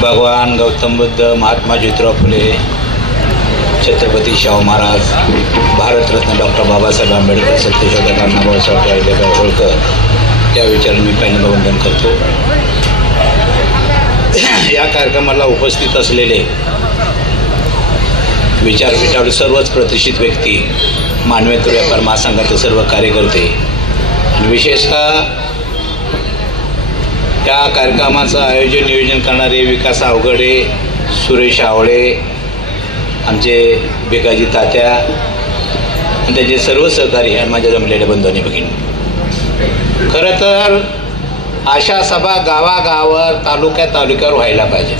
भगवान गौतम बुद्ध, महात्मा ज्योतिराव फुले, छत्रपती शाहू महाराज, भारतरत्न डॉक्टर बाबासाहेब आंबेडकर, सत्यशोधक अण्णाभाऊ होळकर या विचारांनी मी पहिल्यांदा वंदन करतो. या कार्यक्रमाला उपस्थित असलेले विचारपीठावरील सर्वच प्रतिष्ठित व्यक्ती, मानवेतर व्यापार महासंघाचे सर्व कार्यकर्ते आणि विशेषतः या कार्यक्रमाचं आयोजन नियोजन करणारे विकास आवगडे, सुरेश आवळे, आमचे बेकाजी तात्या आणि त्याचे सर्व सहकारी आणि माझ्या जमलेल्या बंधू आणि भगिनी. खरं तर अशा सभा गावागावावर, तालुक्यावर व्हायला पाहिजे.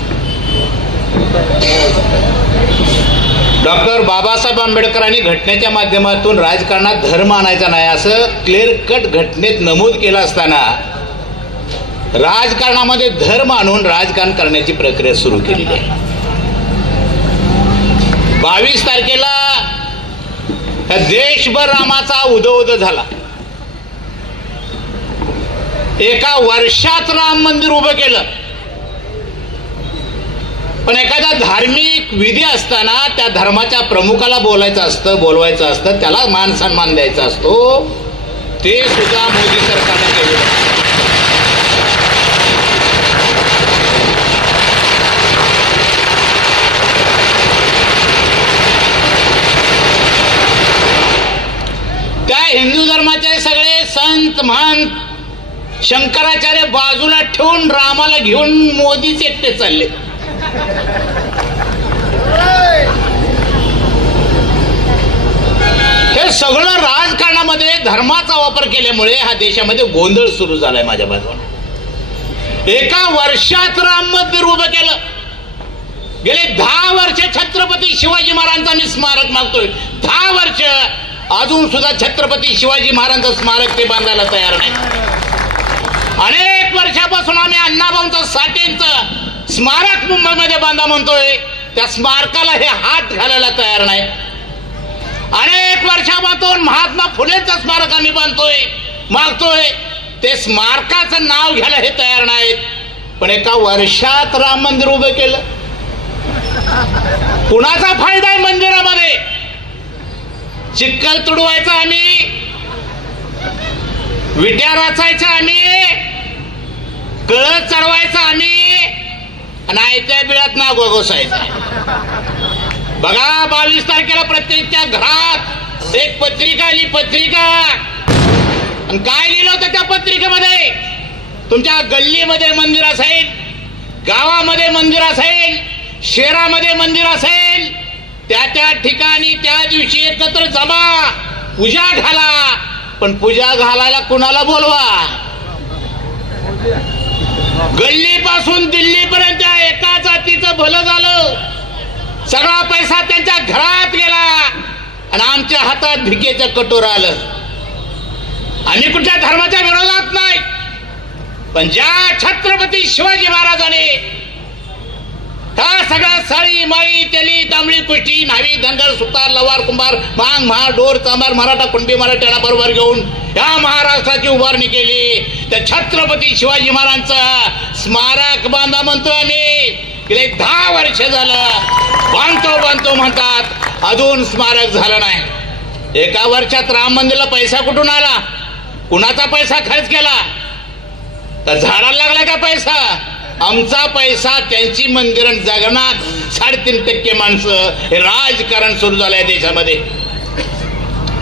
डॉक्टर बाबासाहेब आंबेडकरांनी घटनेच्या माध्यमातून राजकारणात धर्म आणायचा नाही असं क्लिअर कट घटनेत नमूद केलं असताना राजकारणामध्ये धर्म आणून राजकारण करण्याची प्रक्रिया सुरू केलेली आहे. 22 तारखेला देशभर रामाचा उदो झाला. एका वर्षात राम मंदिर उभं केलं. पण एखादा धार्मिक विधी असताना त्या धर्माच्या प्रमुखाला बोलवायचं असतं, त्याला मान सन्मान द्यायचा असतो. ते सुद्धा मोदी सरकारने केलं. त्या हिंदू धर्माचे सगळे संत महंत शंकराचार्य बाजूला ठेवून रामाला घेऊन मोदीच एकटे चालले. हे सगळं राजकारणामध्ये धर्माचा वापर केल्यामुळे हा देशामध्ये गोंधळ सुरू झालाय. माझ्या बाजूने एका वर्षात राम मंदिर उभं केलं. गेले 10 वर्ष छत्रपती शिवाजी महाराजांचा मी स्मारक मागतोय. 10 वर्ष अजून सुद्धा छत्रपती शिवाजी महाराजांचं स्मारक ते बांधायला तयार नाही. अनेक वर्षापासून आम्ही अण्णाभाऊंचं साठेंचं स्मारक मुंबईमध्ये बांधा म्हणतोय. त्या स्मारकाला हे हात घालायला तयार नाही. अनेक वर्षापासून महात्मा फुलेंचं स्मारक आम्ही मागतोय. ते स्मारकाचं नाव घ्यायला हे तयार नाहीत. पण एका वर्षात राम मंदिर उभं केलं. कुणाचा फायदा आहे मंदिरामध्ये? चिखल तुडवायचा आम्ही, विट्या रचायचा आम्ही, कळस चढवायचा आम्ही आणि आयत्या बिळात नागो घोसायचा. बघा 22 तारखेला प्रत्येकच्या घरात एक पत्रिका आली. आणि काय लिहिलं होतं त्या पत्रिकेमध्ये? तुमच्या गल्लीमध्ये मंदिर असेल, गावामध्ये मंदिर असेल, शहरामध्ये मंदिर असेल, त्या ठिकाणी त्या दिवशी एकत्र जमा, पूजा घाला. पण पूजा घालायला कुणाला बोलवा? गल्लीपासून दिल्लीपर्यंत एका जातीचं भलं झालं. सगळा पैसा त्यांच्या घरात गेला आणि आमच्या हातात भिकेचं कटोरं आलं. आम्ही कुठल्या धर्माच्या विरोधात नाही, पण ज्या छत्रपती शिवाजी महाराजांनी हा सगळा साळी माळी तेली तांबळी कुष्टी न्हावी धनगर सुतार लवार कुंभार मांग म्हा डोर चांबार मराठा कुणबी मराठ्याला बरोबर घेऊन या महाराष्ट्राची उभारणी केली. त्या छत्रपती शिवाजी महाराजांचं स्मारक बांधा म्हणतो आम्ही. गेले 10 वर्ष झालं बांधतो म्हणतात, अजून स्मारक झालं नाही. एका वर्षात राम मंदिरला पैसा कुठून आला? कुणाचा पैसा खर्च केला? तर झाडाला लागला का पैसा? आमचा पैसा. त्यांची मंदिरं जगणार 3.5% माणसं. हे राजकारण सुरू झालं आहे देशामध्ये.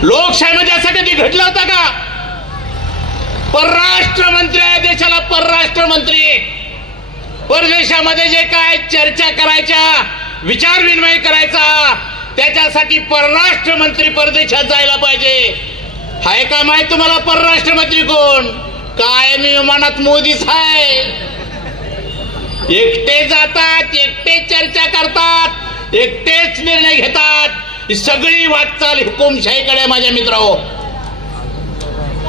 लोकशाहीमध्ये असं कधी घडलं होतं का? परराष्ट्र मंत्री आहे देशाला, परराष्ट्र मंत्री. परदेशामध्ये जे काय चर्चा करायच्या, विचार विनिमय करायचा, त्याच्यासाठी परराष्ट्र मंत्री परदेशात जायला पाहिजे. हाय का माहित तुम्हाला परराष्ट्र मंत्री कोण? कायमी विमानात मोदीच आहे. एकटे जातात, एकटे चर्चा करतात, एकटेच निर्णय घेतात. ही सगळी वाटचाल हुकुमशाहीकडे. माझ्या मित्रांनो,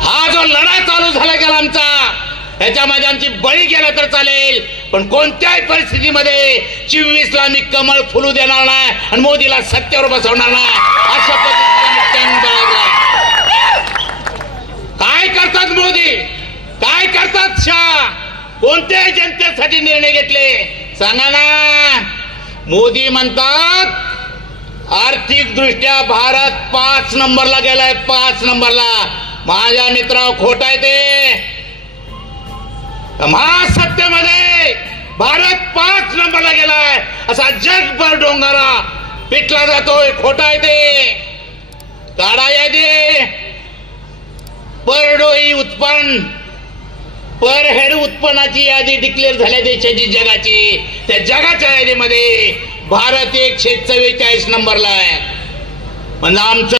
हा जो लढा चालू झाला गेला आमचा, ह्याच्यामध्ये आमची बळी गेला तर चालेल, पण कोणत्याही परिस्थितीमध्ये 24ला मी कमळ फुलू देणार नाही आणि मोदीला सत्तेवर बसवणार नाही. अशा पद्धतीने काय करतात मोदी, काय करतात शाह, कोणत्याही जनतेसाठी निर्णय घेतले सांगा ना. मोदी म्हणतात आर्थिक दृष्ट्या भारत 5 नंबरला गेलाय, 5 नंबरला. माझ्या मित्रा खोट आहे ते. महासत्तेमध्ये भारत 5 नंबरला गेलाय असा जगभर डोंगारा पिटला जातोय. खोट आहे ते. काढा यादी. पर डोई उत्पन्न, पर हेड उत्पन्नाची यादी डिक्लेअर झाल्या देशाची, जगाची. त्या जगाच्या यादीमध्ये भारत 144 नंबरला आहे. म्हणजे आमचं